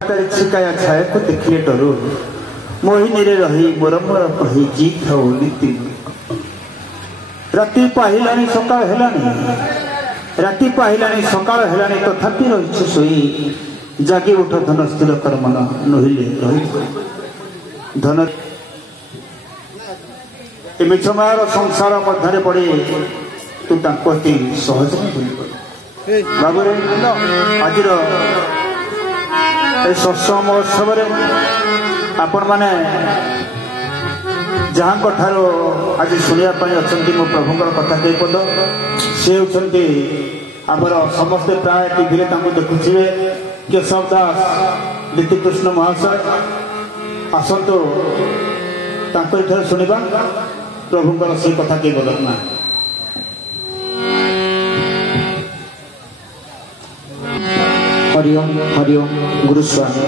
छिकाया छाया को देखले डरू मोहिनी रे रही मोर मोर कही जी खाऊ नीति राति पाहिलानी सकाळ हेलानी राति पाहिलानी सकाळ हेलानी तथापि रहिछु सोई जागी उठ धन स्थिर कर मन नहिले रही धन ए मिछमार संसार मध्यरे पड़े तू तांकोती सहज बाबू रे आज शस्य महोत्सव आपण मैंने जहाँ आज शुणा अच्छा मो प्रभु कथा कई पद सी होती आमर समस्ते प्राय टीवी देखुए केशव दास दीतिकृष्ण महाशय आसतु शुणा प्रभुंर से कथा कई पद ना हरिओम हरिओम गुरु स्वामी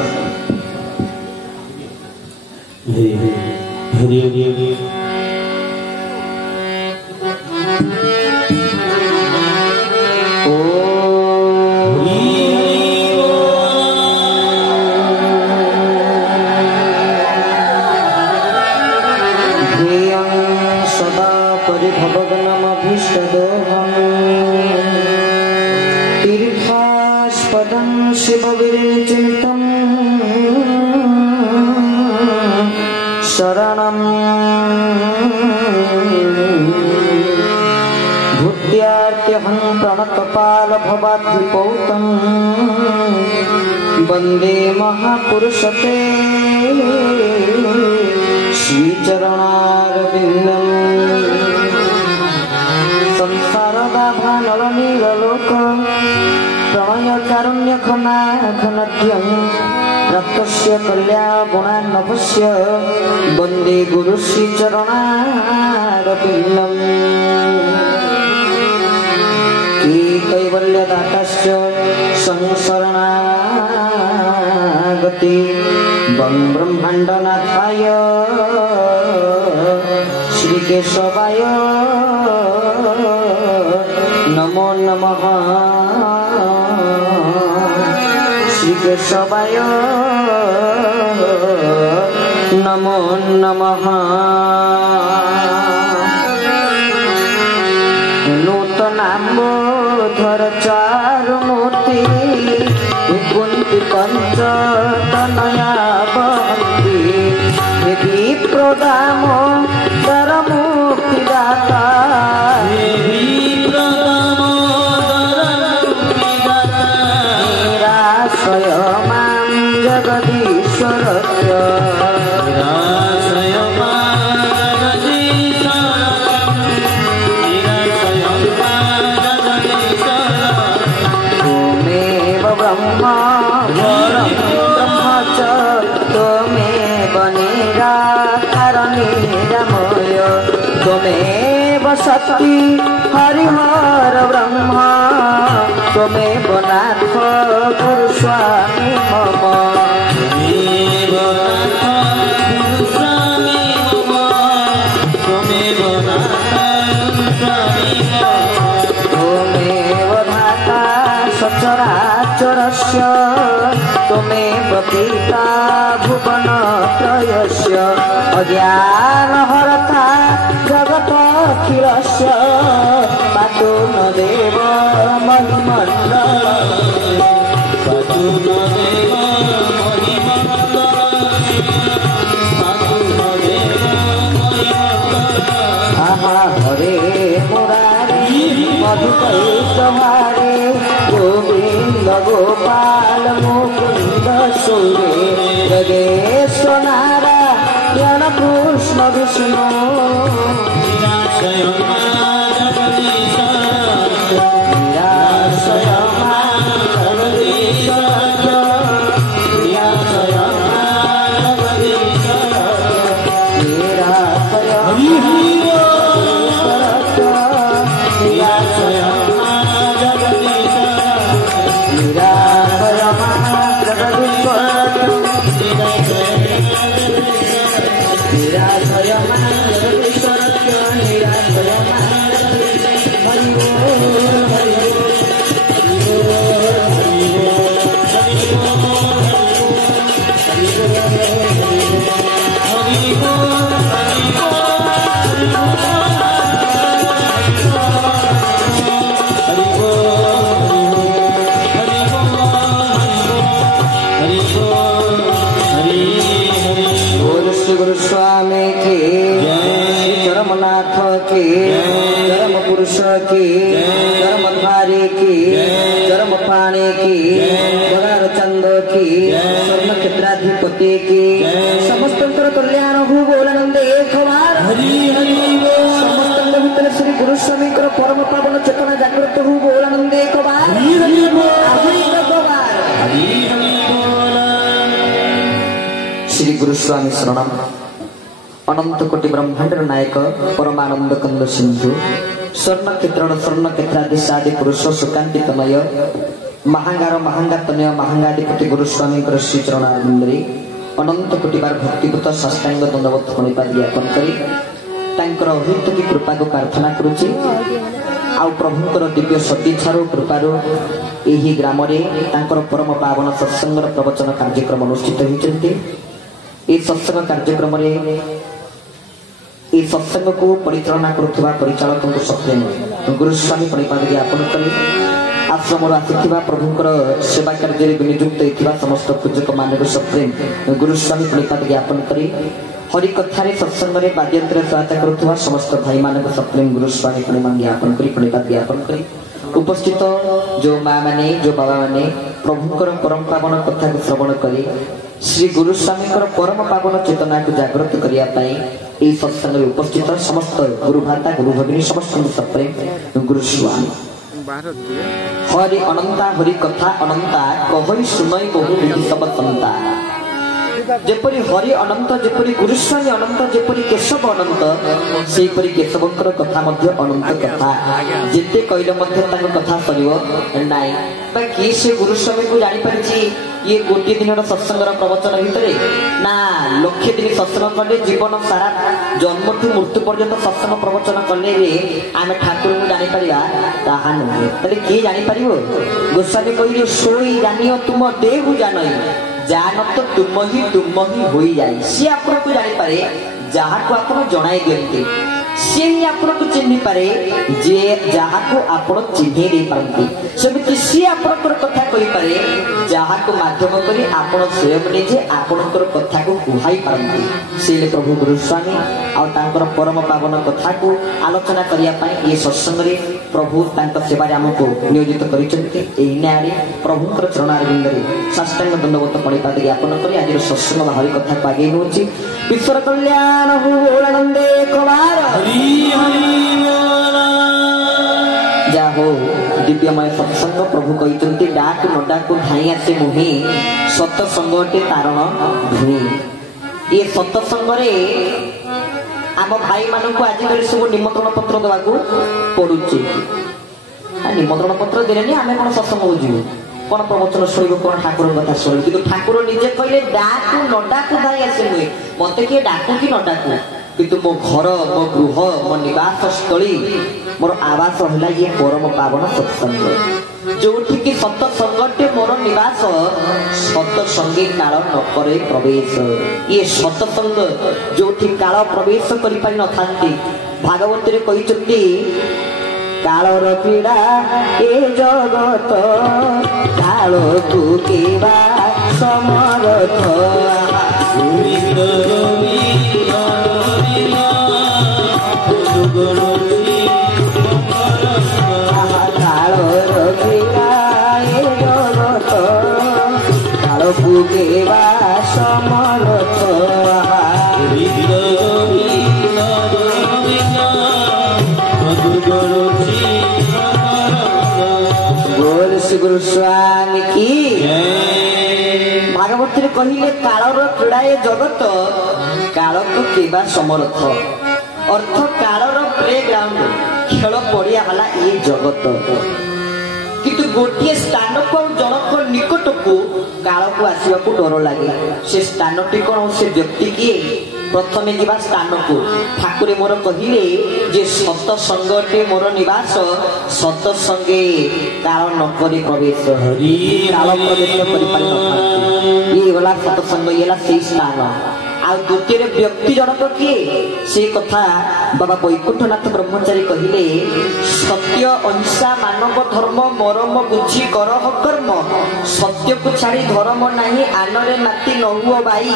सदा परिभवगनमभीष्टदोहम् तीर्थास्पदं शिवविरचितं शरणं भूत्यार्त्यहं प्रणतपालभवाद्रिपौतं वन्दे महापुरुषते श्रीचरणारविन्दम् संसारदाभानलनीललोक प्रणयकारुण्य घनाघनद्यं रक्तस्य कल्याणगुणान्नभस्य वन्दे गुरु श्रीचरणारविन्दम् कैवल्यदाताश्च संसरणागति वं ब्रह्माण्डनाथाय श्रीकेशवाय नमो नमः श्रीकेशवाय नमो नमः नूतनाम्बोधर चारुमूर्ति कुन्ति पञ्चतनया वहन्ति देवी प्रदामो दरमुक्तिदाता निराश्रय मां जगदीश्वरस्य त्वमेव ब्रह्म परं ब्रह्म च त्वमेव निराकारनिरामय त्वमेव शक्ति हरिहर ब्रह्म त्वमेव नाथ गुरु स्वामी मम त्वमेव धाता सचराचरस्य त्वमेव पिता भुवनत्रयस्य अज्ञानहरता जगतखिलस्य पातु न देव हरे मुरारी मधुकैटवारे गोविंद गोपाल मुकुंद सूरे जगेश्वर नारायण कृष्ण विष्णु निराशय गोस्वामी की श्री चरमनाथ की चरम पुरुष की चरमधारी की चरम पाणी की बगार चंद की स्वर्ण क्षेत्राधिपति की समस्त कल्याण हो बोलानंद एक बार समस्त भीतर श्री गुरुस्वामी परम पावन चेतना जागृत हो बोलानंद एक बार श्री गुरुस्वामी शरणम अनंत कोटि ब्रह्मांड नायक परमानंद कंद सिंधु स्वर्ण क्षेत्रादि सादि पुरुष सुकांतितमय महांगार महांगातनय महांगाधिपति गुरुस्वामी श्री चरणारविंदरे अनंत कोटि बार भक्तिपूत साष्टांग दंडवत प्रणिपात ज्ञापन करी तांकर अहित की कृपा को प्रार्थना करुछि आ प्रभुंकर दिव्य सदिच्छार कृपार एही ग्राम रे तांकर परम पावन सत्संगर प्रवचन कार्यक्रम अनुष्ठित होइछन्ति। ए सत्संग कार्यक्रम रे ए सत्संग को परिचालना करुवा परिचालक सप्रेम गुरुस्वामी प्रणिपात ज्ञापन करी आश्रम आसिथिबा प्रभुंकर सेवा कार्य विनियुक्त होइथिबा समस्त पूजक मानव सप्रेम गुरुस्वामी प्रणिपात ज्ञापन करी हरिकथार सत्संग में वाद्यंत्र सहायता करुवा समस्त भाई मानव सप्रेम गुरुस्वामी प्रणिपात ज्ञापन करी प्रणिपात ज्ञापन करी उपस्थित जो माँ माने जो बाबा माने प्रभुंकर परम पावन कथा को श्रवण करी श्री गुरुस्वामी परम पावन चेतना को जागृत करने सत्संग में उपस्थित समस्त गुरु भाता गुरु भगिनी समस्त सप्रेम गुरुस्वामी हरि अनंता हरि कथा अनंता कहई सुनई बहु विधि सब संता जेपरी हरि अनंत जेपरी गुरुस्वामी अनंत जेपरी केशव अनंत सेपरी केशवंकर कथा मध्य अनंत कथा जेते कहले मध्य तांको कथा सरियो नाइ बाकी से गुरुस्वामी को जानि परिछि ये गोटे दिन सत्संग प्रवचन भितर ना लक्षे दिन सत्संग कले जीवन सारा जन्म ठू मृत्यु पर्यंत सत्संग प्रवचन कले आम ठाकुर को जानी पारिबा ताहा नुहे तले के जानी पारिबो गोस्वामी कहियो सोई जानियो तुम देहु जानई जानत तुम ही होई जाई सी आपन को जानी पारे जहा को आपन जणाई दियंती सी ही आपन को चिन्हि पारे जे जहा को आपन चिन्हि दे पारंती सेमिति सी आपन कथा कहि पारे जहा को माध्यम करी आपन स्वयं निजे आपन कथा को कुहाई पारंती सेले प्रभु गुरुस्वामी आ तांकर परम पावन कथा को आलोचना करिया पाई ये सत्संग रे प्रभु तांक सेवा रे हमको नियोजित करिसंती एही नारे प्रभुंकर चरणारविंद रे साष्टांग दंडवत प्रणिपात ज्ञापन करी आज सत्संग हरि कथा को आगे नोची विश्व कल्याण हो आनंदे कुमार हरि हरि जा हो दिव्यमय सत्संग प्रभु कहिसंती डाक न डाक धाई आसे मुहि सत्संगटे तारण भूमि ये सत्संग रे आम भाई मान को आजिकल सब निमंत्रण पत्र देवा पड़ुचे निमंत्रण पत्र देने आम कौन सत्संग बुझे कौन प्रवचन शुणु कौन ठाकुर कथा शुणु कि ठाकुर निजे कहले डाकू न डाकू भाई आसे मुहे मत किए डाकू कि न डाकू किंतु मो घर मो गृह मो निवास स्थली मोर आवास है ये परम पावन सत्संग जो कि सत्संगटे मोर निवास सत्संगे काल न करे प्रवेश ये सत्संग जो काल प्रवेश कर पारि न थांती भागवत रे कहिचंती कालर पीड़ा ए जगत काल तू केवा समरथ केवा समरथ बोल श्री गुरुस्वामी की भागवत कहले कालर क्रीड़ा ए जगत काल तो केवा समरथ अर्थ कालर प्ले ग्राउंड खेल पड़िया हला ये जगत किंतु गोटे स्थान को जनक निकट को काल को आसवा को डर लगे से स्थान टी कौन से व्यक्ति किए प्रथम जा स्थान को ठाकुर मोर कहले जे सत्संगटे मोर निवास सत्संगे काल नकरे प्रवेश हरि काल प्रवेश करि पारि न ये वाला सत्संग ये से स्थान आ द्वितीय व्यक्ति जनक किए से कथा बाबा वैकुंठनाथ ब्रह्मचारी कहले सत्य अहिंसा मानव धर्म मरम बुझी करह कर्म सत्य को छाड़ी धर्म नहीं आनरे माती न हुआ भाई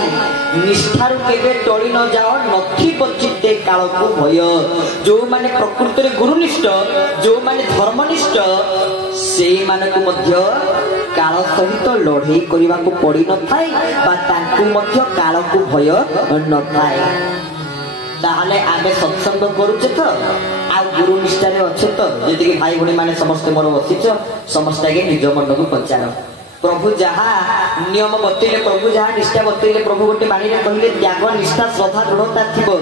निष्ठारु केबे टली न जाओ नथी बचिते काल को भय जो माने प्रकृति रे गुरुनिष्ठ जो माने धर्मनिष्ठ से मानक मध्य काल सहित लड़ाई करने को पड़ी न थाए काल को भय न थाए ताहले आमे सत्संग करूचे तो आ गुरु निष्ठा रे अच्छे तो जति भाई भणी माने समस्त मोर बसिछ समस्त के निज मन को पचार प्रभु जहा नियम बतैले प्रभु जहा निष्ठा बतैले प्रभु गोटे बाणी रे कहले त्याग निष्ठा श्रद्धा दृढ़ता थिबो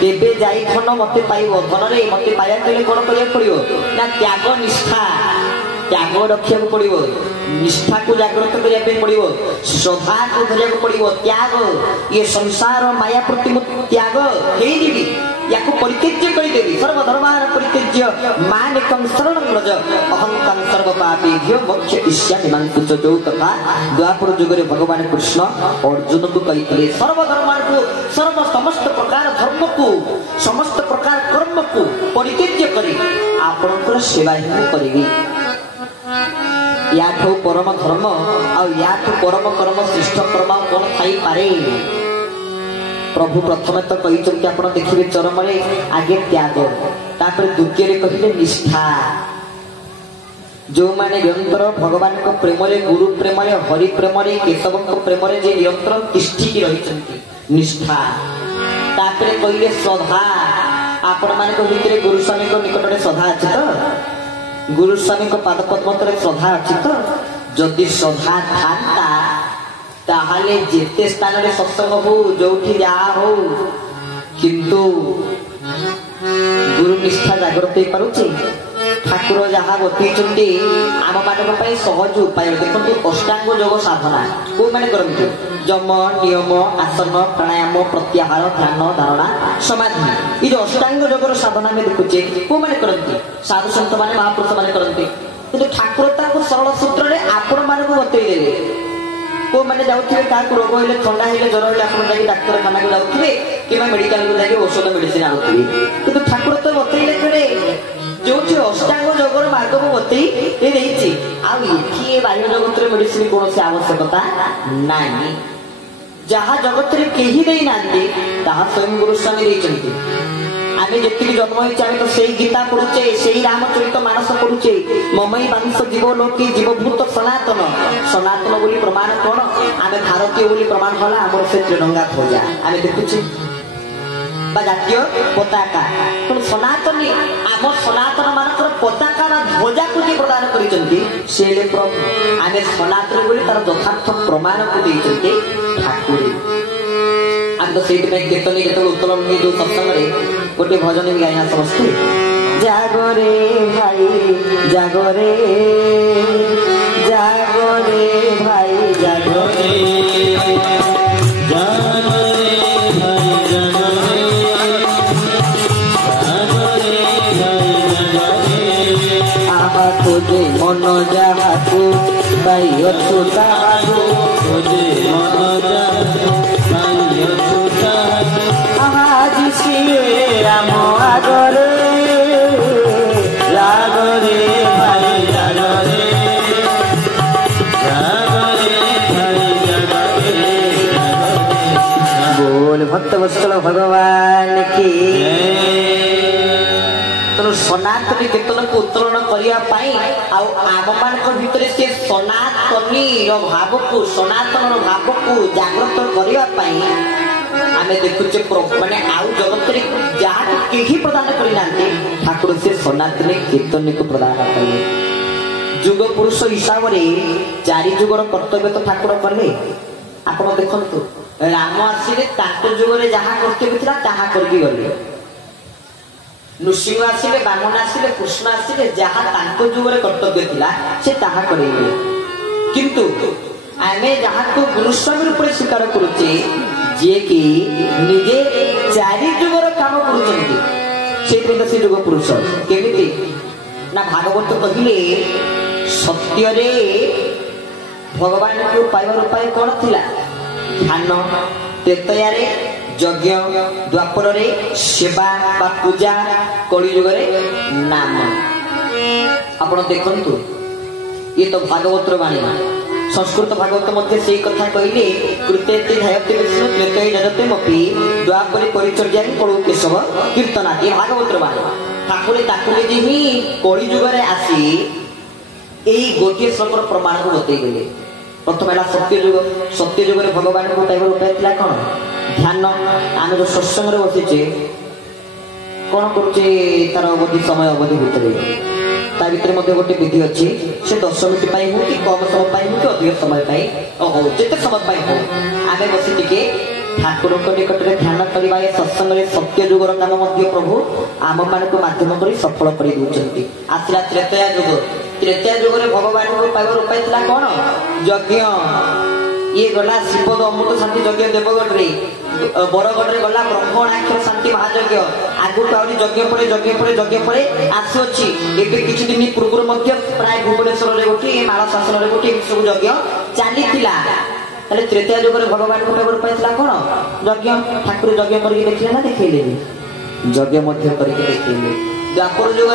तेबे जाई खन मते पाइबो धन रे मते पाया कले कोन करिया पड़ियो ना त्याग निष्ठा त्याग रखा पड़ो निष्ठा को जागृत करने पड़ो श्रद्धा को धरिया पड़ो त्याग ये संसार माया प्रति त्याग या परित्यज्य करदेवी सर्वधर्मान परित्यज्य मानिकं शरणं व्रज अहंकार सर्वपापेभ्यो मोक्ष इष्यामि मां कुछ जो कथा द्वापर युग रे भगवान कृष्ण अर्जुन को कहितले सर्वधर्मान को समस्त प्रकार धर्म को समस्त प्रकार कर्म को परित्यज्य करी आपनकर सेवा ही करिबी या परम धर्म आ परम कर्म श्रेष्ठ कर्म कौन थी पारे प्रभु प्रथम तो कहते आप देखिए चरम आगे त्याग तापर द्वितीय कहले निष्ठा जो माने निरंतर भगवान को प्रेम गुरु प्रेम हरि प्रेम केशव प्रेम जे निरंतर तिष्ठिकी रही निष्ठा तापर कहले श्रद्धा आपण मान भीतर गुरुस्वामी निकट में श्रद्धा अच्छे तो गुरुस्वामी पाद पद्म श्रद्धा अच्छी तो जदि श्रद्धा था ताहले जेते स्थान रे सत्संग हो जोठी जा हो किंतु गुरु निष्ठा जागृत हो पारुची ठाकुर जहाँ बतईचंती आम मान सहज उपाय देखो अष्टांग योग साधना को मैंने करते जम नियम आसन प्राणायाम प्रत्याहार ध्यान धारणा समाधि ये जो अष्टांग योगर साधना में देखुचे को मैंने करते साधु सन्त मैंने महापुरुष मैंने करते किंतु ठाकुर सरल सूत्र में आपण मान बतईदे को मैंने जाऊे क्या रोग है थंडा है ज्वर है आप डाक्तखाना को जाऊे कि मेडिकल को जाके औषध मेडिसिन आणुवे किंतु ठाकुर तो बतईले कड़े जो अष्टांग योगर मार्ग को बतई ये बाह्य जगत मेडिसिन कौन से आवश्यकता नहीं जहाँ जगत रे केही दे नांदी ताहा स्वयं गुरुस्वामी देइचंती आमे जेतिकी जन्म होइचे आमे तो सेही गीता पढुचे सेही रामचरित मानस पढुचे ममई वंश जीव लोके जीवभूत सनातन सनातन बोली प्रमाण कोन आमे भारतीय बोली प्रमाण होला हमर से त्रिरंगा ध्वजा आमे देखुचे बा जातीय पताका पण सनातनी आम सनातन मानकर पताका बा ध्वजा को जे प्रदान करिसंती सेले प्रभु आमे सनातन बोली तार यथार्थ प्रमाण को देइसंती ठाकुर आम तो सेठ में कीर्तन के उत्तोलन में जो सत्संग गोटे भजन भी गाया समझते जागरे भाई जागरे जागरे भाई जागरे तुझे मन जाहाकू भाई अच्छु ताहाकू तुझे मन जाहाकू भाई अच्छु ताहाकू आज सिए राम आगरे जागरे भाई जागरे जागरे भाई जागरे बोल भक्त वत्सल भगवान की सनातनी कीर्तन को उत्तोलन करने आम मान भीतर से सनातनी भाव को सनातन भाव को जागृत करने आम देखुचे माने आउ जगत जहाँ कहीं प्रदान करना ठाकुर से सनातनी कीर्तन को प्रदान कले जुग पुरुष हिसाब से 4 जुगर कर्तव्य तो ठाकुर कले आप देखु राम आसिले जुगर जहाँ कर्तव्य था ताहा करके गले नृसिंह आसिले बामन आसिले कृष्ण आसिले जहाँ जुगर कर्तव्य थिला से ताहा करेंगे किंतु आमे जहाँ को गुरुस्वामी रूप में स्वीकार करुचे जे कि निजे 4 जुगर काम करुचंती से जुग पुरुष केमिति ना भागवत कहले सत्य रे भगवान को पाइबार उपाय कौन थिला ध्यान त्रेतया रे यज्ञ द्वापर रे सेवा बा पूजा कलियुग रे नाम आपण देखंतु ये तो भागवत वाणी संस्कृत भागवत मध्य से कथा कहले कृतेति धायते विष्णु त्रेतय जगते मपि द्वापरे परिचर्यानि कळु केशव कीर्तना ये भागवत वाणी ठाकुर ताकुले जे ही कलियुग रे आसी एई गोटे श्लोकर प्रमाण को बतै गेले प्रथम है सत्य जुग भगवान को पाइबार उपाय था कौन ध्यान आम जो सत्संग बसीचे कौन करुचे तार अवधि समय अवधि भितर भितर गोटे विधि अच्छी से 10 मिनिट हो कि कम समय हो कि अधिक समय हो जिते समय हो आम बस टे ठाकुर निकट में ध्यान करवा सत्संग सत्य जुगर नाम प्रभु आम मान को मध्यम कर सफल कर आसला त्रेतया जुग भगवान को पाइबार उपाय था कौन यज्ञ ये गला शिवद अमृत शांति यज्ञ देवगढ़ बरगढ़ गला ब्रह्मणाक्षर शांति महायज्ञ आगु यज्ञ पर आसुच्छी एवं किसी दिन पूर्व प्राय भुवनेश्वर गोटे माल शासन गोटे सब यज्ञ चली तृतीय जुग भगवान को पाइबार उपाय था कौन यज्ञ ठाकुर यज्ञ करके देखिले ना देखले यज्ञ करके देखले द्वापर जुग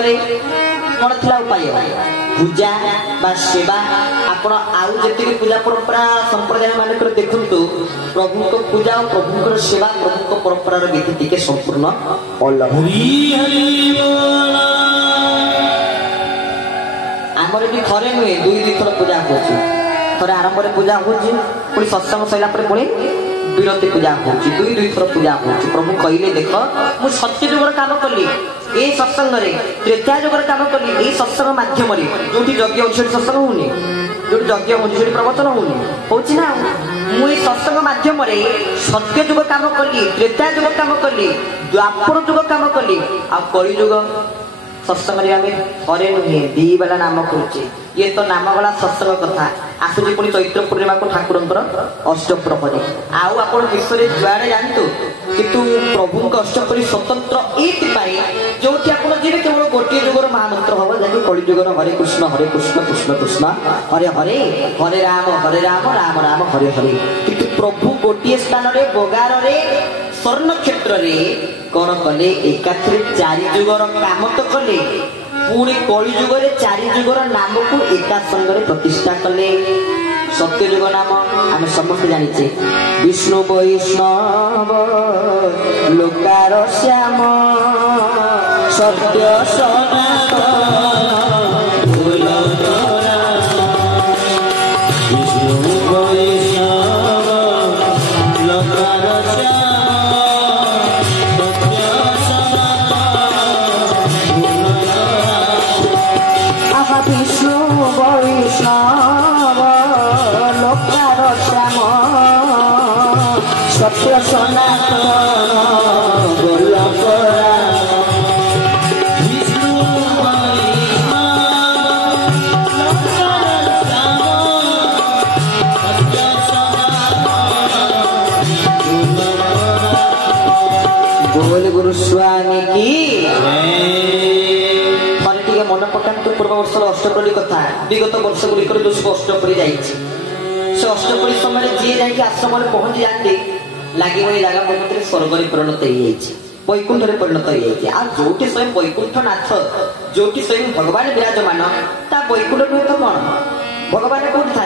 कौन था उपाय पूजा बा सेवा आपण आउ जति पूजा परंपरा संप्रदाय मानक देखंतु प्रभु को पूजा और प्रभु को सेवा प्रभु को परंपरार विधि टिके संपूर्ण अलग आमर भी थरे नुहे दुई थर पूजा होची थरे आरंभ रे पूजा होची पुणी सत्संग सैला पर पुणी विरति पूजा होची दुई थर पूजा होची प्रभु कहले देख मु सत्य जुगर काम कली ए सत्संग रे त्रेता जुगर काम कली ए सत्संग माध्यम रे जोटी यज्ञ अछि सत्संग होनी जोटी यज्ञ अछि जोटी प्रवचन होनी होची ना मु ए सत्संग माध्यम रे सत्य जुग काम कली त्रेता जुग काम कली द्वापर जुग काम कली आ कली जुग सत्संग रे आमे थरे नुहे दी वाला नाम करूचे ये तो नाम वाला सत्संग कथा आसुची पुणी चैत्र पूर्णिमा को ठाकुरंकर अष्टप्रहरी आउ आपण विश्व रे जुआडे जानतु किंतु प्रभु को अष्टप्रहरी स्वतंत्र एति जो आपण जीवे केवल गोटे जुगर महामंत्र हव जकि कली जुगर हरे कृष्ण कृष्ण कृष्ण हरे हरे हरे राम राम राम हरे हरे किंतु प्रभु गोटे स्थान रे बोगार रे स्वर्ण क्षेत्र रे कौन कले एकाथरे 4 जुगर काम तो कले पुणी कली जुगर 4 जुगर नाम को एका संग प्रतिष्ठा कले सत्य जुग नाम आम समस्त जानिचे विष्णु वैष्णव लोकार श्याम सत्य सनातन विष्णु वैष्णव लोकार विष्णु वैष्णव लोकार श्याम सत्य सनातन गोलकरा विष्णु वैष्णव लोकार श्याम सत्य सनातन बोल गुरु स्वामी की मन पकात पूर्व वर्ष अष्टप्रहरी कथा विगत वर्ष गुलिक जो सब अष्टप्रहरी से अष्टप्रहरी समय जी जाकि आश्रम में पहुंची जाते लगे ये जगह प्रकृति स्वर्ग में परिणत हो वैकुंठ में परिणत हो जोटी स्वयं वैकुंठनाथ जोटी स्वयं भगवान विराजमान ता वैकुंठ नुहे तो कौन भगवान कौन था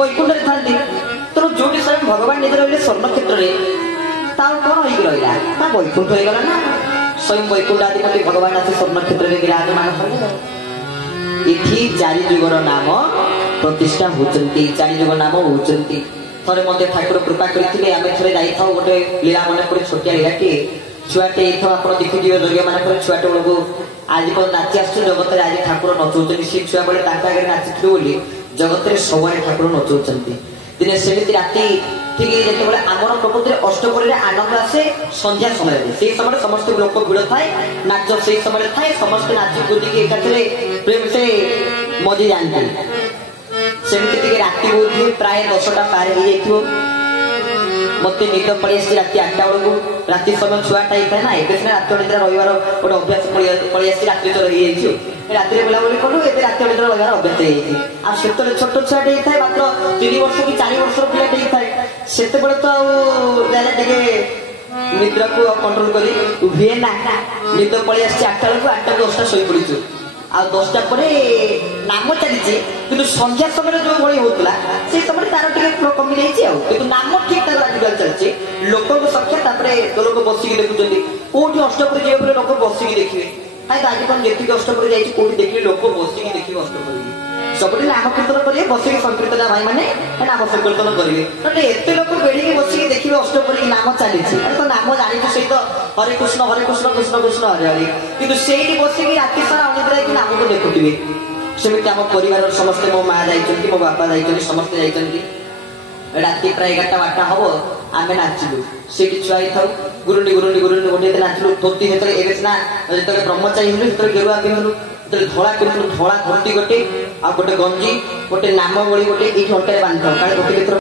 वैकुंठ था तेणु जोटी स्वयं भगवान निजे रही स्वर्ण क्षेत्र में कौन हो रहा वैकुंठ हो गला ना स्वयं वैकुंठ आदि भगवान आसे स्वर्ण क्षेत्र में विराजमान इथि 4 जुगर नाम प्रतिष्ठा होचंती 4 जुगर नाम होचंती थरे मते ठाकुर कृपा करथिले आमे थरे जाई थाओ गोटे लीला मने पर छोटिया लीलाटी छुआटे इथो आपण देखि दियो जगे माने पर छुआटे बळगु आज को नाची आछु जगत रे आज ठाकुर नचौचंती सी छुआ बळे ताका आगे नाचिथि बोली जगत रे सबरे ठाकुर नचौचंती दिने सेमिति राती ठीक है आमर प्रकृति अष्टप्रहरी आनंद आसे संध्या समय से समय समस्त लोक भिड़ थाए नाच से समय थाए समस्त नाची कूदी एकाथरे प्रेम से मजी जाते सेमती राति बोध प्राय 10टा पार हो जाइए मत निद पड़े राति 8टा बेलू राति समय छुआटा होता है ना ए रात निद्रा रही गोटे अभ्यास पड़े आसी रात्रि तो रही राति बुलाबुली कलु ए राति निद्रा रही अभ्यास होते आ छोट छुआटे होता है मात्र 3 वर्ष कि 4 वर्ष पिलाटे होता है से तो निद्रा को कंट्रोल करी हुए ना निद पलि आसी 8टा बेलू 8टा 10टा शोई पड़ीचु आ 10टा पर नाम चली कि संध्या समय जो भाई होता से समय तार टे कमी जाइए नाम ठीक ठाक आजिकल चलছে लोक संख्या लोक बसिक देखुं कौटी अष्टपुरी जाए लोक बसिक देखिए कहीं आज कौन जी अष्टपुरी जाइए कौटी देखिए लोक बसिक देखिए अष्टपुरी सब नाम कीर्तन करेंगे बसिक संकीर्तन भाई मैंने नाम संकीर्तन करेंगे एत लोक बेड़ी बसिक देखिए अष्टपुरी नाम चली तो नाम जानी से तो हरे कृष्ण कृष्ण कृष्ण हरे हरे कि बसिक राति सारा अनिद्रा कि नाम को देखुवे सेमती आम परिवार समस्ते मो माँ जाइए मो बापा जाइए समस्ते जाइए राति प्राय 11टा 12टा हम आम नाचलु से छुआई था गुरुंडी गुरुंडी गुरुंडी गोटे नाचलु धोती एवं सीना जो ब्रह्मचारी हलु से गेरुआ पिंधलु धड़ा पिंधलु धड़ा धोती गोटे आ गोटे गंजी गोटे नाम बड़ी गोटे ये अंटारे बांध गोटे